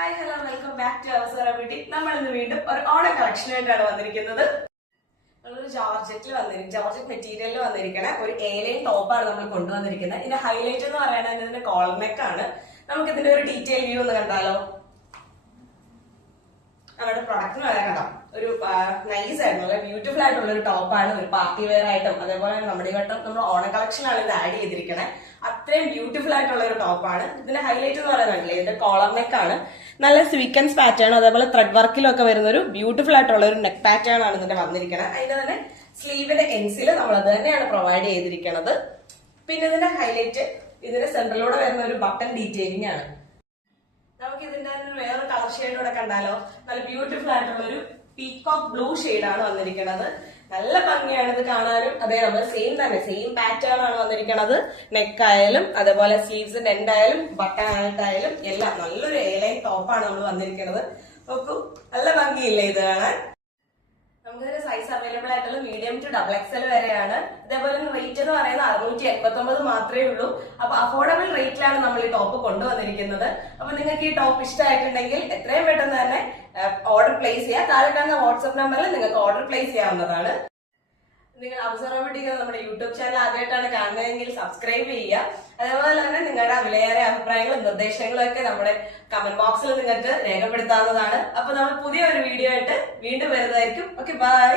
Hi hello welcome back to അവസര beauty നമ്മൾ ഇന്ന് വീണ്ടും ഒരു ഓണ കളക്ഷനായിട്ടാണ് വന്നിരിക്കുന്നത്. നമ്മളൊരു ജോർജറ്റിൽ വന്നിരിക്കും ജോർജറ്റ് മെറ്റീരിയലിൽ വന്നിരിക്കണ ഒരു ഏലൈൻ ടോപ്പാണ് നമ്മൾ കൊണ്ടുവന്നിരിക്കുന്നത്. ഇതിന്റെ ഹൈലൈറ്റ് എന്ന് പറയുന്നത് ഇതിന്റെ കോളർ നെക്ക് ആണ്. നമുക്ക് ഇതിന്റെ ഒരു ഡീറ്റെയിൽ വ്യൂ ഒന്ന് കണ്ടാലോ? നമ്മുടെ പ്രൊഡക്റ്റിന് വളരെ കണ്ടോ. ഒരു നൈസ് ആയിട്ടുള്ള ബ്യൂട്ടിഫുൾ ആയിട്ടുള്ള ഒരു ടോപ്പാണ് ഒരു പാർട്ടി വെയർ ആയിട്ടും അതേപോലെ നമ്മുടെ ഘട്ടം നമ്മൾ ഓണ കളക്ഷനാണ് ഇത് ആഡ് ചെയ്തിരിക്കണേ. അത്രയും ബ്യൂട്ടിഫുൾ ആയിട്ടുള്ള ഒരു ടോപ്പാണ് ഇതിന്റെ ഹൈലൈറ്റ് എന്ന് പറയുന്നത് ഇതിന്റെ കോളർ നെക്ക് ആണ്. നല്ല സ്വീക്കൻസ് പാറ്റേൺ അതേപോലെ ത്രെഡ് വർക്കിലൊക്കെ വരുന്ന ഒരു ബ്യൂട്ടിഫുൾ ആയിട്ടുള്ള ഒരു നെക്ക് പാറ്റേൺ ആണ് ഇതിന്റെ വന്നിരിക്കുന്നത് അതിന്റെ തന്നെ സ്ലീവിന്റെ എൻസിൽ നമ്മൾ അത് തന്നെയാണ് പ്രൊവൈഡ് ചെയ്തിരിക്കുന്നത് പിന്നെ ഇതിന്റെ ഹൈലൈറ്റ് ഇതിന്റെ സെന്ററിലൂടെ വരുന്ന ഒരു ബട്ടൺ ഡീറ്റെയിലിംഗ് ആണ്. നമുക്ക് ഇതിന്റെ വേറെ കളർ ഷെയ്ഡ് കൂടെ കണ്ടാലോ. നല്ല ബ്യൂട്ടിഫുൾ ആയിട്ടുള്ള ഒരു പീക്കോക്ക് ബ്ലൂ ആണ് വന്നിരിക്കുന്നത് നല്ല ഭംഗിയാണ് ഇത് കാണാനും. അതേ നമ്മൾ സെയിം തന്നെ സെയിം പാറ്റേൺ ആണ് വന്നിരിക്കുന്നത് നെക്ക് ആയാലും അതേപോലെ സ്ലീവ്സിന്റെ എൻഡ് ആയാലും ബട്ടൺ ആയിട്ടായാലും എല്ലാം നല്ലൊരു ഏലൈൻ ടോപ്പാണ് നമ്മൾ വന്നിരിക്കുന്നത് നോക്കൂ നല്ല ഭംഗിയില്ലേ ഇത് കാണാൻ? നമുക്കിതിന് സൈസ് അവൈലബിൾ ആയിട്ടുള്ള മീഡിയം ടു ഡബിൾ എക്സൽ വരെയാണ്. ഇതേപോലെ റേറ്റ് എന്ന് പറയുന്നത് അറുന്നൂറ്റി എൺപത്തി ഒമ്പത് മാത്രമേ ഉള്ളൂ. അപ്പൊ അഫോർഡബിൾ റേറ്റിലാണ് നമ്മൾ ഈ ടോപ്പ് കൊണ്ടുവന്നിരിക്കുന്നത്. അപ്പൊ നിങ്ങൾക്ക് ഈ ടോപ്പ് ഇഷ്ടമായിട്ടുണ്ടെങ്കിൽ എത്രയും പെട്ടെന്ന് തന്നെ പ്ലേസ് ചെയ്യുക താഴെ കാണുന്ന വാട്സ്ആപ്പ് നമ്പറിൽ നിങ്ങൾക്ക് ഓർഡർ പ്ലേസ് ചെയ്യാവുന്നതാണ്. നിങ്ങൾ അബ്സർവബിലിറ്റിക്ക് നമ്മുടെ യൂട്യൂബ് ചാനൽ ആദ്യമായിട്ടാണ് കാണുന്നതെങ്കിൽ സബ്സ്ക്രൈബ് ചെയ്യുക. അതേപോലെ തന്നെ നിങ്ങളുടെ വിലയേറെ അഭിപ്രായങ്ങളും നിർദ്ദേശങ്ങളും ഒക്കെ നമ്മുടെ കമന്റ് ബോക്സിൽ നിങ്ങൾക്ക് രേഖപ്പെടുത്താവുന്നതാണ്. അപ്പൊ നമ്മൾ പുതിയ ഒരു വീഡിയോ ആയിട്ട് വീണ്ടും വരുന്നതായിരിക്കും. Okay bye